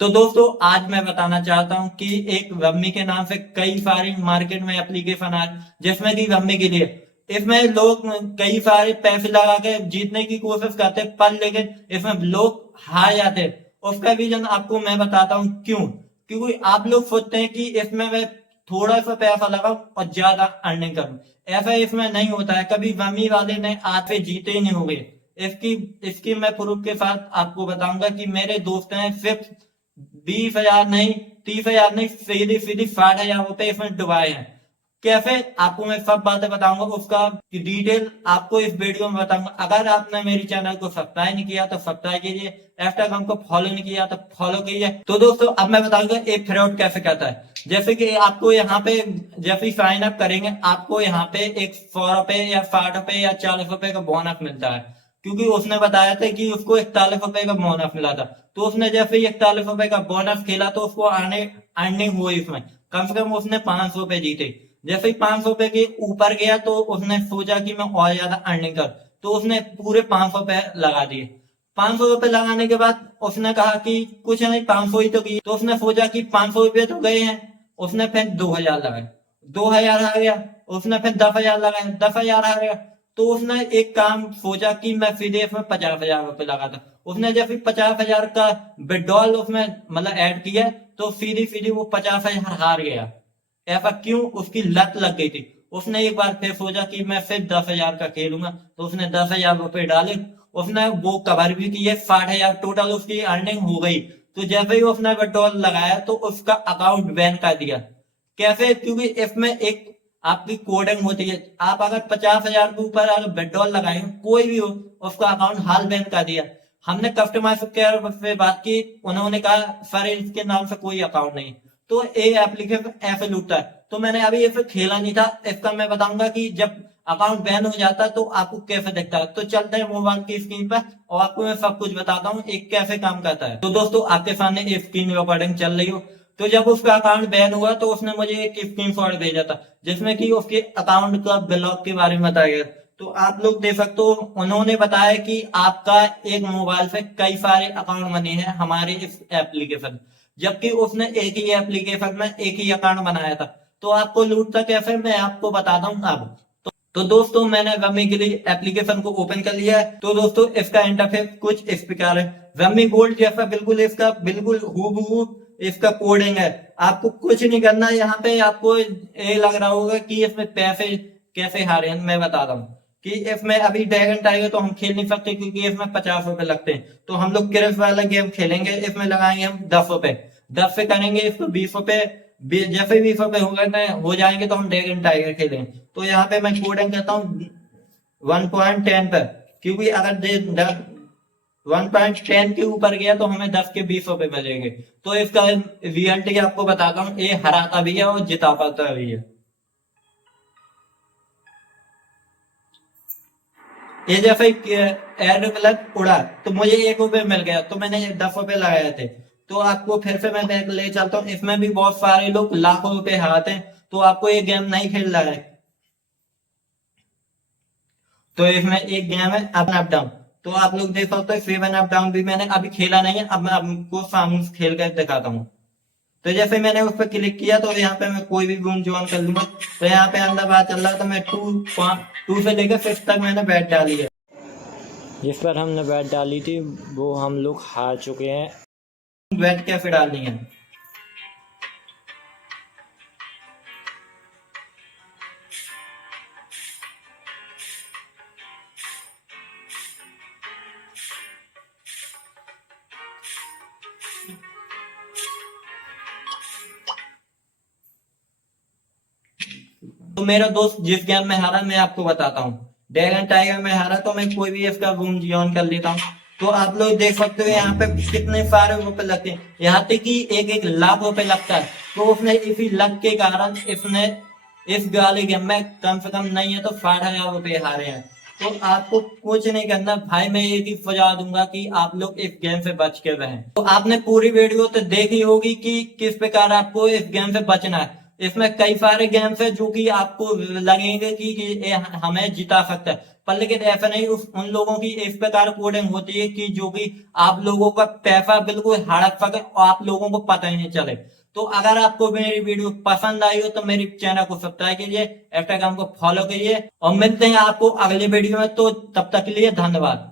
तो दोस्तों आज मैं बताना चाहता हूँ कि एक रम्मी के नाम से कई सारी मार्केट में एप्लीकेशन आ जिसमें कि रम्मी के लिए इसमें लोग कई सारे पैसे लगा के जीतने की कोशिश करते हैं, पर लेकिन इसमें लोग हार जाते हैं। उसका रीजन आपको मैं बताता हूँ क्यों। क्योंकि आप लोग सोचते हैं कि इसमें मैं थोड़ा सा पैसा लगाऊं और ज्यादा अर्निंग करूं। ऐसा इसमें नहीं होता है, कभी रम्मी वाले ने आज से जीते ही नहीं होंगे। इसकी इसकी मैं प्रूफ के साथ आपको बताऊंगा कि मेरे दोस्त हैं सिर्फ 20,000 नहीं, 30,000 नहीं, सीधी सीधी 60,000 रुपए इसमें डुबाए हैं। कैसे आपको मैं सब बातें बताऊंगा, उसका डिटेल आपको इस वीडियो में बताऊंगा। अगर आपने मेरे चैनल को सब्सक्राइब नहीं किया तो सब्सक्राइब कीजिए, इंस्टाग्राम को फॉलो नहीं किया तो फॉलो कीजिए। तो दोस्तों अब मैं बताऊंगा एक फ्रॉड कैसे करता है। जैसे कि आपको यहाँ पे जैसे साइन अप करेंगे, आपको यहाँ पे एक 100 रुपए या 60 रुपए या 40 रुपए का बोनस मिलता है। क्योंकि उसने बताया था कि उसको 41 रुपए का बोनस मिला था। तो उसने जैसे ही 41 रुपए का बोनस खेला तो उसको आने अर्निंग हुई, इसमें कम से कम उसने 500 रुपए जीते। जैसे ही 500 रुपए के ऊपर गया तो उसने सोचा कि मैं और ज्यादा अर्निंग कर, तो उसने पूरे 500 रुपए लगा दिए। 500 रुपए लगाने के बाद उसने कहा कि कुछ नहीं, 500 ही तो की। तो उसने सोचा कि 500 रुपए तो गए हैं। उसने फिर 2,000 लगाए, 2,000 आ गया। उसने फिर 10,000 लगाए, 10,000 आ गया। तो उसने एक काम सोचा कि मैं सीधे इसमें 50,000 रुपए लगा था। उसने जब 50,000 का विड्रॉल उसमें मतलब ऐड किया तो सीधी सीधी वो 50,000 हार गया। ऐसा क्यों? उसकी लत लग गई थी। उसने एक बार फिर सोचा कि मैं फिर 10,000 का खेलूंगा, तो उसने 10,000 रुपए डाले। उसने वो कवर भी किए, 60,000 टोटल उसकी अर्निंग हो गई। तो जैसे ही उसने विड्रॉल लगाया तो उसका अकाउंट बैन कर दिया। कैसे? क्योंकि इसमें एक आपकी कोडिंग होती है। आप अगर 50,000 के ऊपर अगर विड्रॉल लगाए, कोई भी हो, उसका अकाउंट हाल बैन कर दिया। हमने कस्टमर केयर से बात की, उन्होंने कहा सर इसके नाम से कोई अकाउंट नहीं। तो ये एप्लीकेशन ऐसे लूटता है। तो मैंने अभी ये फिर खेला नहीं था, इसका मैं बताऊंगा कि जब अकाउंट बैन हो जाता है तो आपको कैसे दिखता है। तो चलते हैं मोबाइल की स्क्रीन पर और आपको मैं सब कुछ बताता हूँ एक कैसे काम करता है। तो दोस्तों आपके सामने एक स्क्रीन रिकॉर्डिंग चल रही हो। तो जब उसका अकाउंट बैन हुआ तो उसने मुझे एक स्क्रीनशॉट भेजा था जिसमें कि उसके अकाउंट का ब्लॉक के बारे में बताया गया। तो आप लोग देख सकते हो, उन्होंने बताया कि आपका एक मोबाइल से कई सारे अकाउंट बने हैं हमारे इस एप्लीकेशन, जबकि उसने एक ही एप्लीकेशन में एक ही अकाउंट बनाया था। तो आपको लूटता कैसे, मैं आपको बताता हूँ अब। तो दोस्तों मैंने रम्मी के लिए एप्लीकेशन को ओपन कर लिया है। तो दोस्तों इसका इंटरफेस कुछ इस प्रकार है। रम्मी गोल्ड जैसा बिल्कुल इसका बिल्कुल हूबहू इसका कोडिंग है। आपको कुछ नहीं करना। यहाँ पे आपको ये लग रहा होगा कि इसमें पैसे कैसे हारे हैं, मैं बता रहा हूँ कि इसमें अभी ड्रैगन टाइगर तो हम खेल नहीं सकते क्योंकि इसमें 50 रुपए लगते हैं। तो हम लोग क्रिस वाला गेम खेलेंगे, इसमें लगाएंगे हम 10 रुपए। 10 से करेंगे इसको 20 रुपए। जैसे 20 रुपए हो जाएंगे तो हम ड्रैगन टाइगर खेलेंगे। तो यहाँ पे मैं कोडिंग करता हूँ 1.10 पर, क्योंकि अगर 1.10 के ऊपर गया तो हमें 10 के 20 रुपए मिलेंगे। तो इसका रियलिटी आपको बताता हूँ, ये हराता भी है और जिता पाता भी है। ये जैसे एयर गलत उड़ा तो मुझे 1 रुपए मिल गया, तो मैंने 10 रुपए लगाए थे। तो आपको फिर से मैं बैक ले चलता हूँ। इसमें भी बहुत सारे लोग लाखों रुपए हारते हैं। तो आपको ये गेम नहीं खेलना है। तो इसमें एक गेम है अप अप डाउन। तो आप लोग देख सकते हो 7 अप डाउन भी मैंने अभी खेला नहीं है। अब मैं आपको सामने से खेल कर दिखाता हूँ। तो जैसे मैंने उस पर क्लिक किया तो यहाँ पे मैं कोई भी रूम ज्वाइन कर लूंगा। तो यहाँ पे अंदर बात चल रहा है, तो मैं 2 से लेकर 6 तक मैंने बैट डाली है। जिस पर हमने बैट डाली थी वो हम लोग हार चुके हैं। बैट कैसे डालनी है? तो मेरा दोस्त जिस गेम में हारा मैं आपको बताता हूँ। ड्रैगन टाइगर में हारा तो मैं कोई भी इसका रूम ज्वाइन कर लेता हूँ। तो आप लोग देख सकते हो यहाँ पे कितने सारे रुपए लगते हैं, यहाँ तक कि 1-1 लाख रुपए लगता है। तो उसने इसी लक के कारण इसने इस वाले गेम में कम से कम नहीं है तो 60,000 रुपए हारे हैं। तो आपको कुछ नहीं करना भाई, मैं एक ही सुझाव दूंगा कि आप लोग इस गेम से बच के रहें। तो आपने पूरी वीडियो तो देखी होगी कि किस प्रकार आपको इस गेम से बचना है। इसमें कई सारे गेम्स है जो कि आपको लगेंगे कि ये हमें जिता सकता है, पर लेकिन ऐसा नहीं, उन लोगों की इस प्रकार कोडिंग होती है कि जो कि आप लोगों का पैसा बिल्कुल हड़प सके और आप लोगों को पता ही नहीं चले। तो अगर आपको मेरी वीडियो पसंद आई हो तो मेरे चैनल को सब्सक्राइब करिए, इंस्टाग्राम को फॉलो करिए और मिलते हैं आपको अगले वीडियो में। तो तब तक के लिए धन्यवाद।